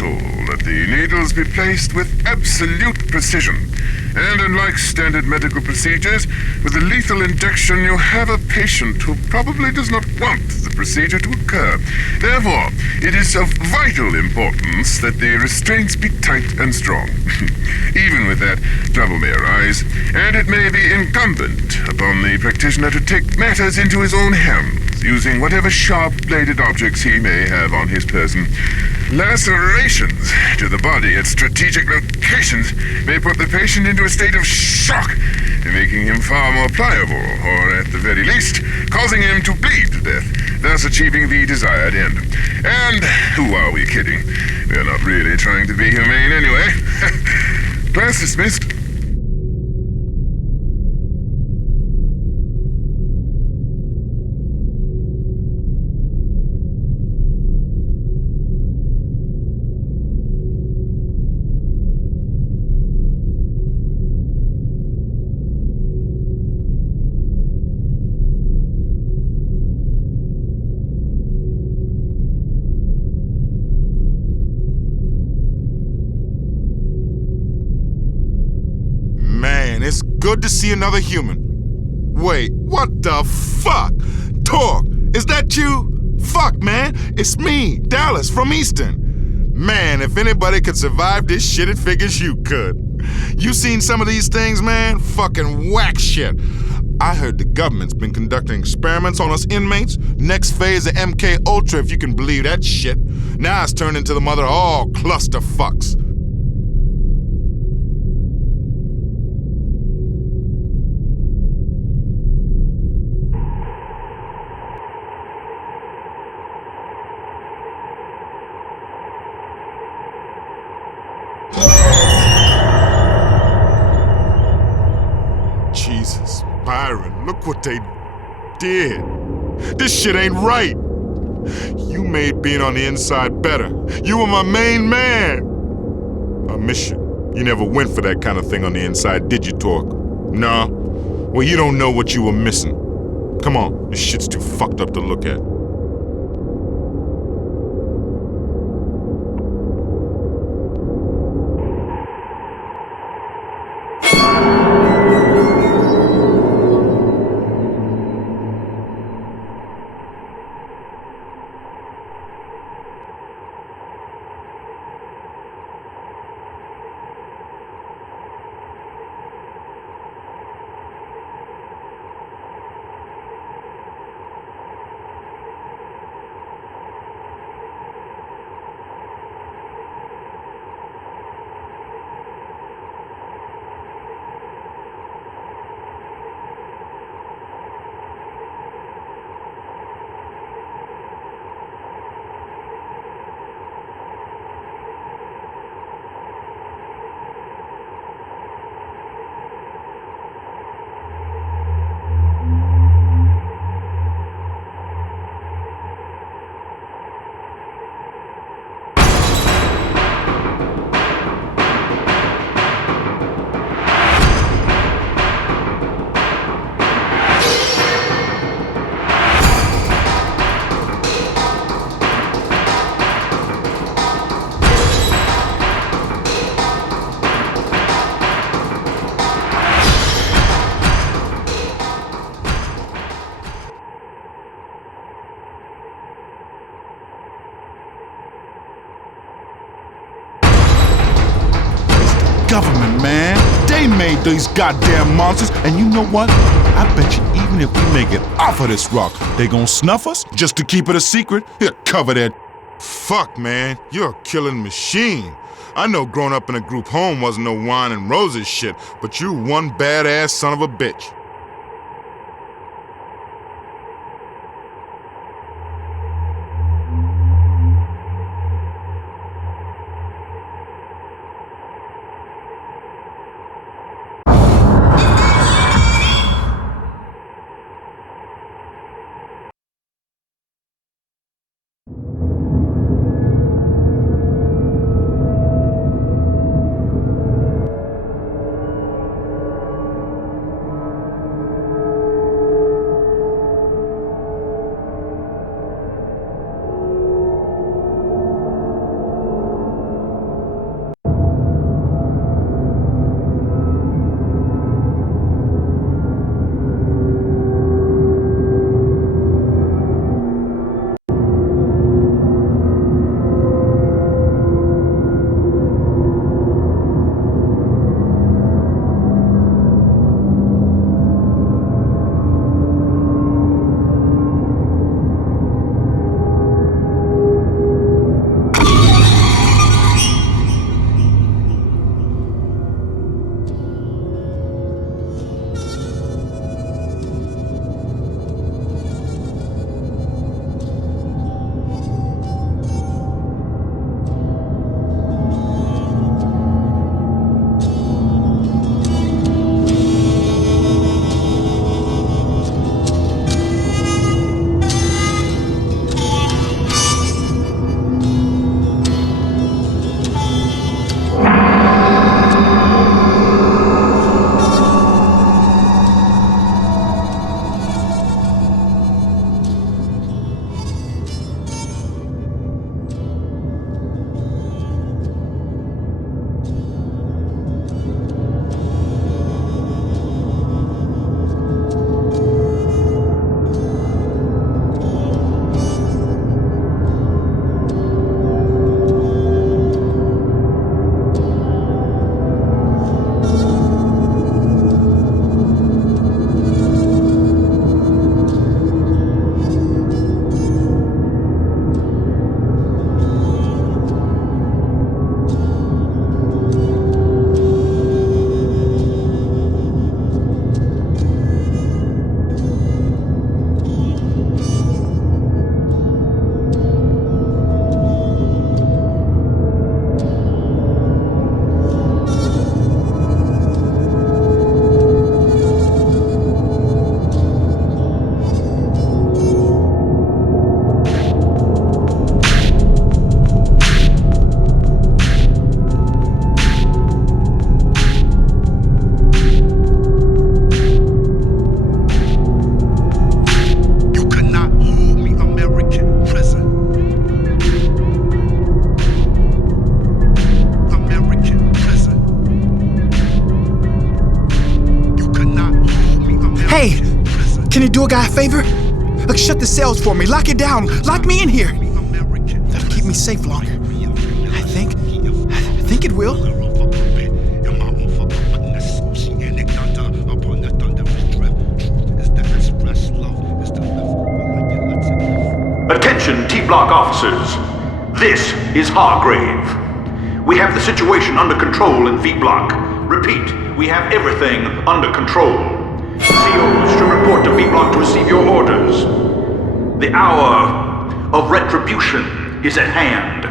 essential that the needles be placed with absolute precision. And unlike standard medical procedures, with a lethal injection you have a patient who probably does not want the procedure to occur. Therefore, it is of vital importance that the restraints be tight and strong. Even with that, trouble may arise, and it may be incumbent upon the practitioner to take matters into his own hands, using whatever sharp-bladed objects he may have on his person. Lacerations to the body at strategic locations may put the patient into a state of shock, making him far more pliable, or at the very least, causing him to bleed to death, thus achieving the desired end. And who are we kidding? We're not really trying to be humane anyway. Class dismissed. It's good to see another human. Wait, what the fuck? Tork, is that you? Fuck, man, it's me, Dallas from Easton. Man, if anybody could survive this shit, it figures you could. You seen some of these things, man? Fucking whack shit. I heard the government's been conducting experiments on us inmates. Next phase of MK Ultra, if you can believe that shit. Now it's turned into the mother of all clusterfucks. Jesus, Byron, look what they did. This shit ain't right. You made being on the inside better. You were my main man. I miss you. You never went for that kind of thing on the inside, did you, Tork? Nah. Well, you don't know what you were missing. Come on, this shit's too fucked up to look at. Government, man. They made these goddamn monsters, and you know what? I bet you even if we make it off of this rock, they gonna snuff us just to keep it a secret. Here, cover that. Fuck, man. You're a killing machine. I know growing up in a group home wasn't no wine and roses shit, but you one badass son of a bitch. do a guy a favor? Look, shut the cells for me. Lock it down. Lock me in here. That'll keep me safe longer. I think it will. Attention T-Block officers. This is Hargrave. We have the situation under control in V-Block. Repeat, we have everything under control. COs should report to V-Block to receive your orders. The hour of retribution is at hand.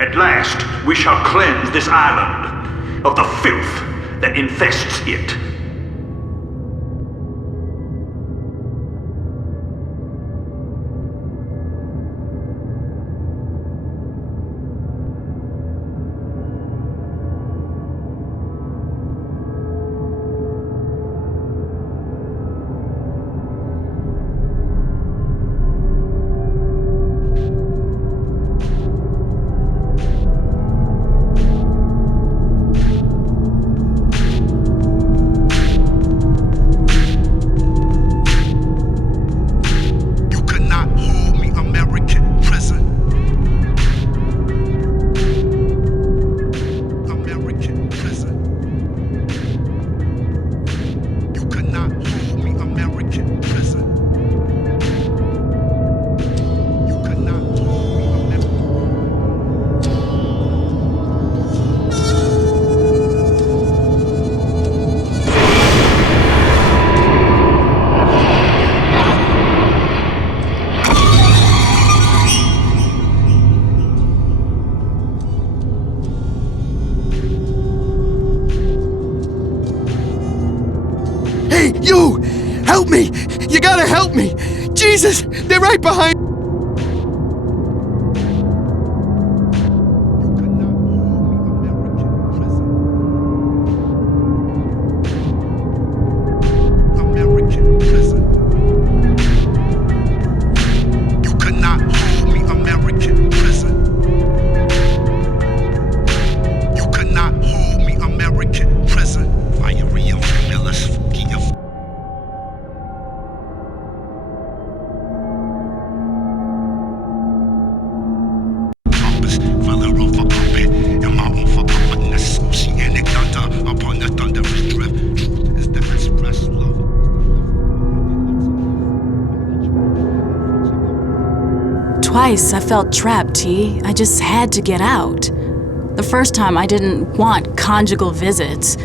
At last, we shall cleanse this island of the filth that infests it. You! Help me! You gotta help me! Jesus! They're right behind... Twice I felt trapped, T. I just had to get out. The first time I didn't want conjugal visits.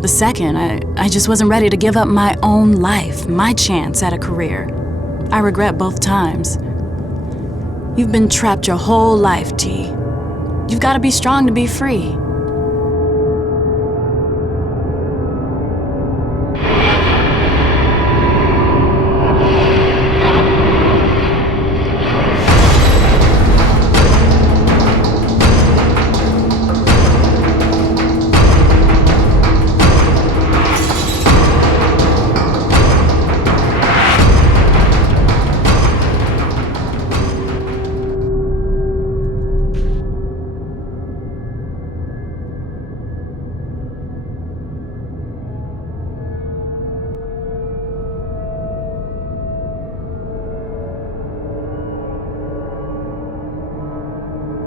The second, I just wasn't ready to give up my own life, my chance at a career. I regret both times. You've been trapped your whole life, T. You've got to be strong to be free.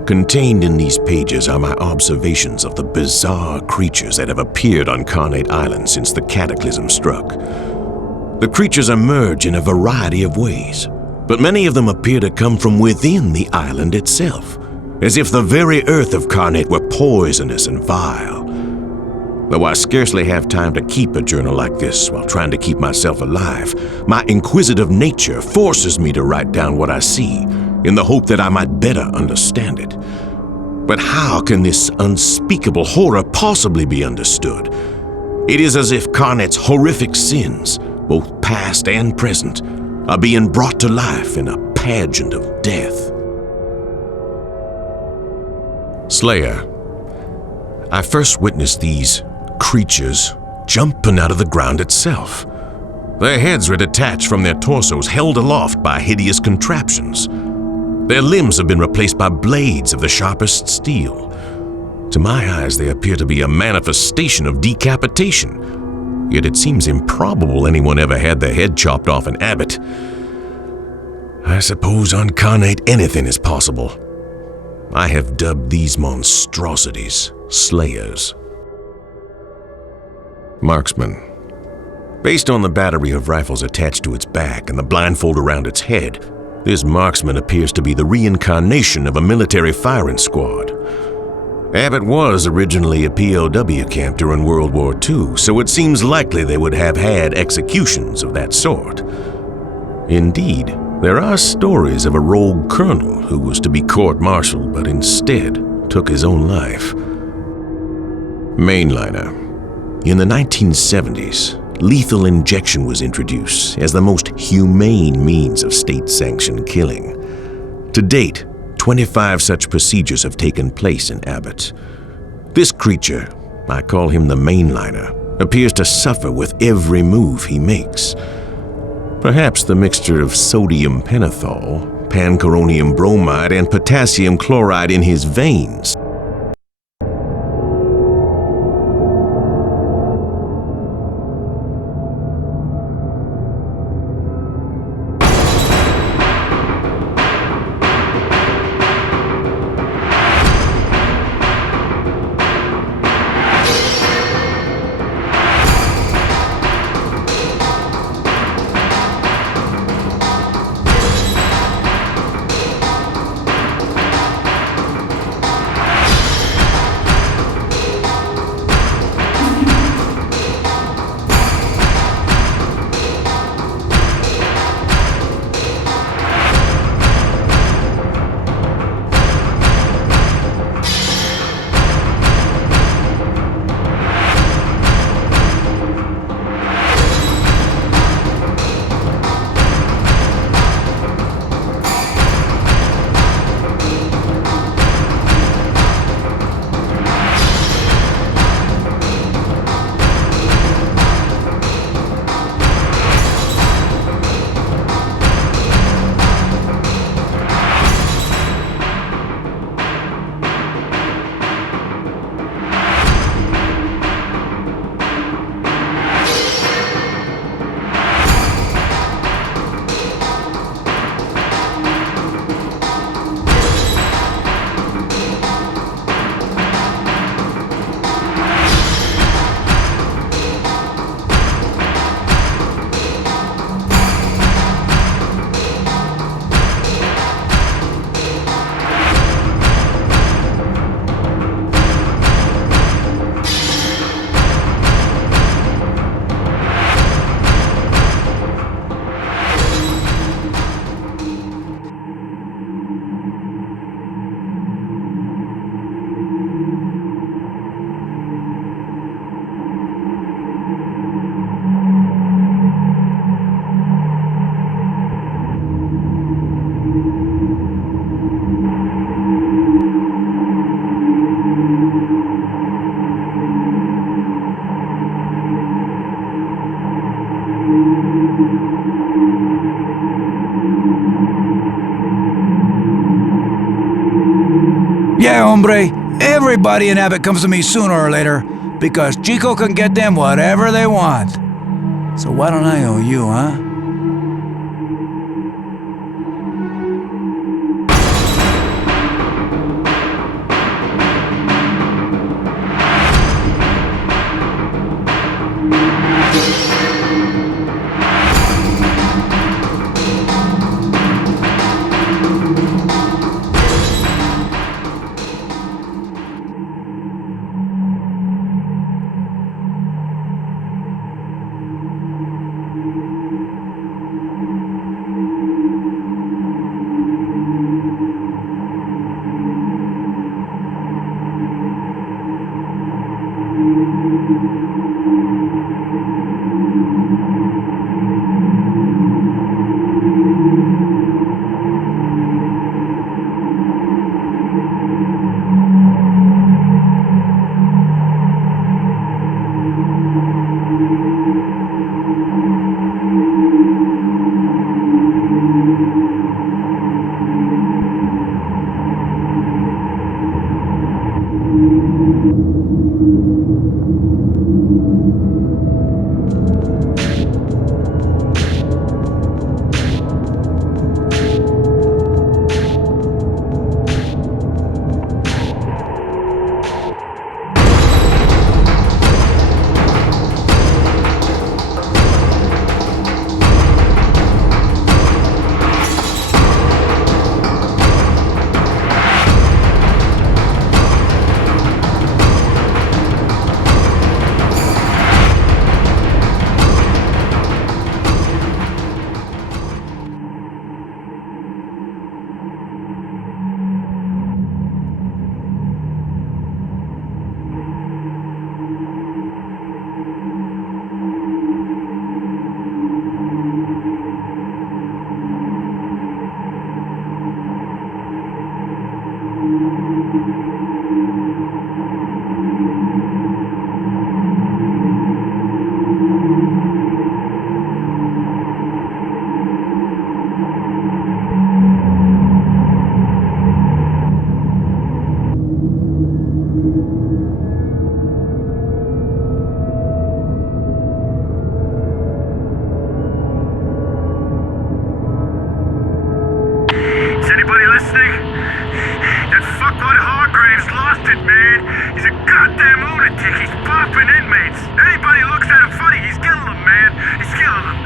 Contained in these pages are my observations of the bizarre creatures that have appeared on Carnate Island since the cataclysm struck. The creatures emerge in a variety of ways, but many of them appear to come from within the island itself, as if the very earth of Carnate were poisonous and vile. Though I scarcely have time to keep a journal like this while trying to keep myself alive, my inquisitive nature forces me to write down what I see, in the hope that I might better understand it. But how can this unspeakable horror possibly be understood? It is as if Carnate's horrific sins, both past and present, are being brought to life in a pageant of death. Slayer, I first witnessed these creatures jumping out of the ground itself. Their heads were detached from their torsos, held aloft by hideous contraptions. Their limbs have been replaced by blades of the sharpest steel. To my eyes, they appear to be a manifestation of decapitation. Yet it seems improbable anyone ever had their head chopped off an abbot. I suppose on Carnate anything is possible. I have dubbed these monstrosities slayers. Marksman. Based on the battery of rifles attached to its back and the blindfold around its head, this marksman appears to be the reincarnation of a military firing squad. Abbot was originally a POW camp during World War II, so it seems likely they would have had executions of that sort. Indeed, there are stories of a rogue colonel who was to be court-martialed but instead took his own life. Mainliner. In the 1970s, lethal injection was introduced as the most humane means of state-sanctioned killing. To date, 25 such procedures have taken place in Abbot. This creature, I call him the mainliner, appears to suffer with every move he makes. Perhaps the mixture of sodium pentothal, pancuronium bromide, and potassium chloride in his veins Yeah, hombre, everybody in Abbot comes to me sooner or later because Chico can get them whatever they want. So why don't I owe you, huh? That fuckwad Hargraves lost it, man. He's a goddamn lunatic. He's popping inmates. Anybody looks at him funny, he's killing them, man. He's killing them.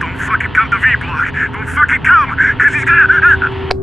Don't fucking come to V-Block. Don't fucking come, cause he's gonna...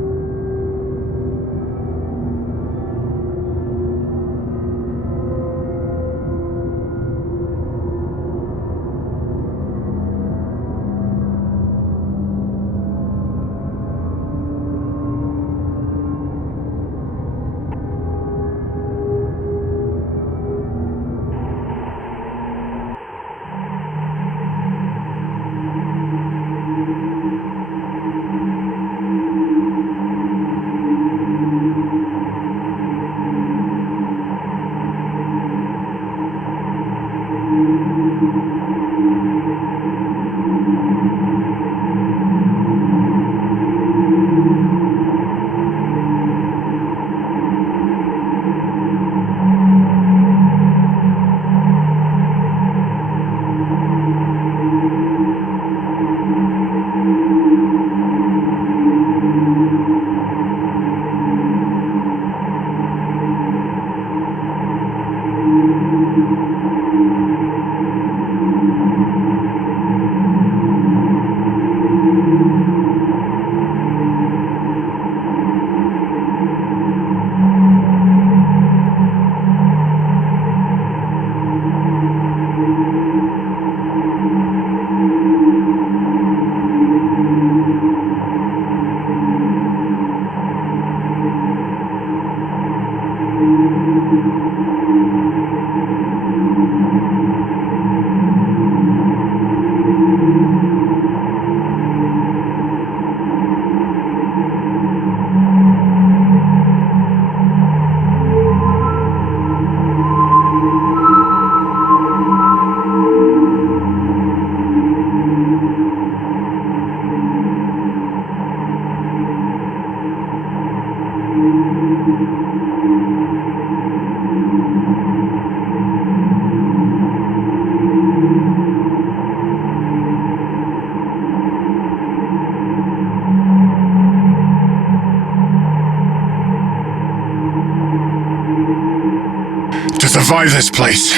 To survive this place,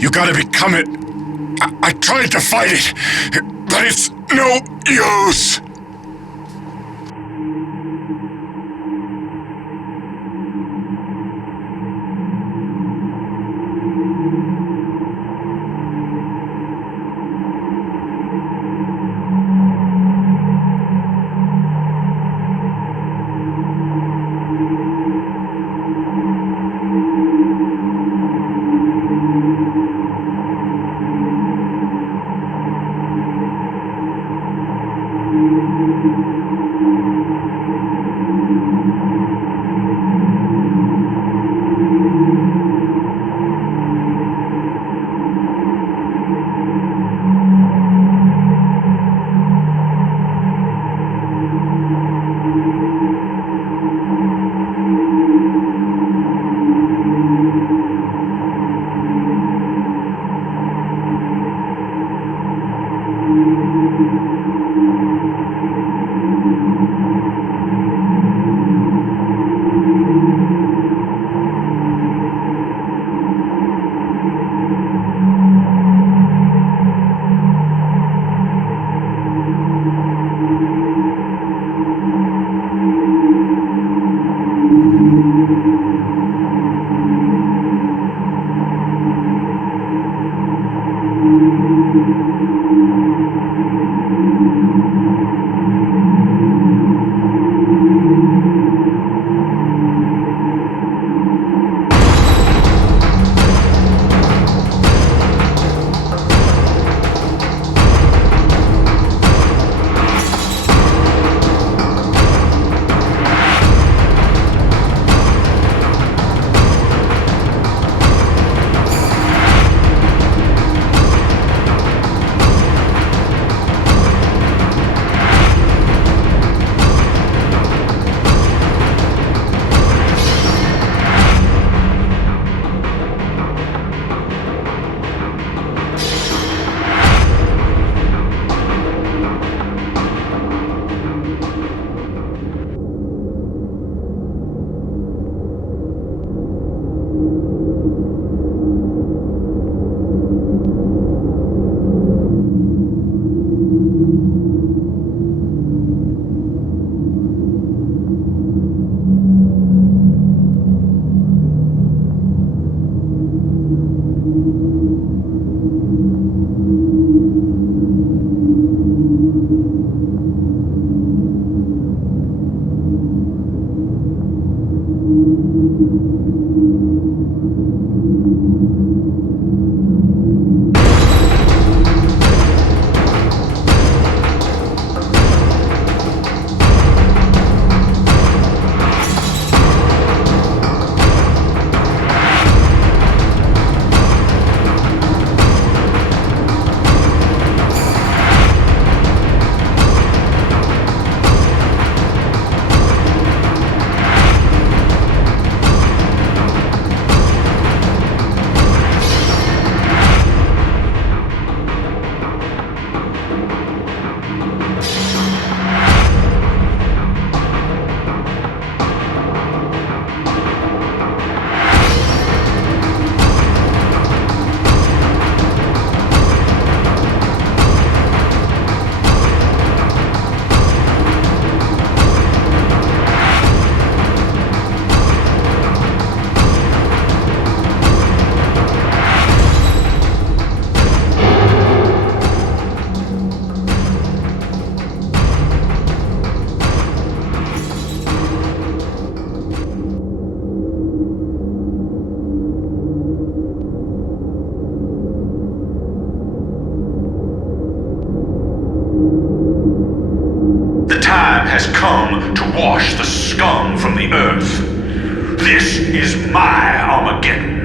you gotta become it. I tried to fight it, but it's no use. has come to wash the scum from the earth. This is my Armageddon.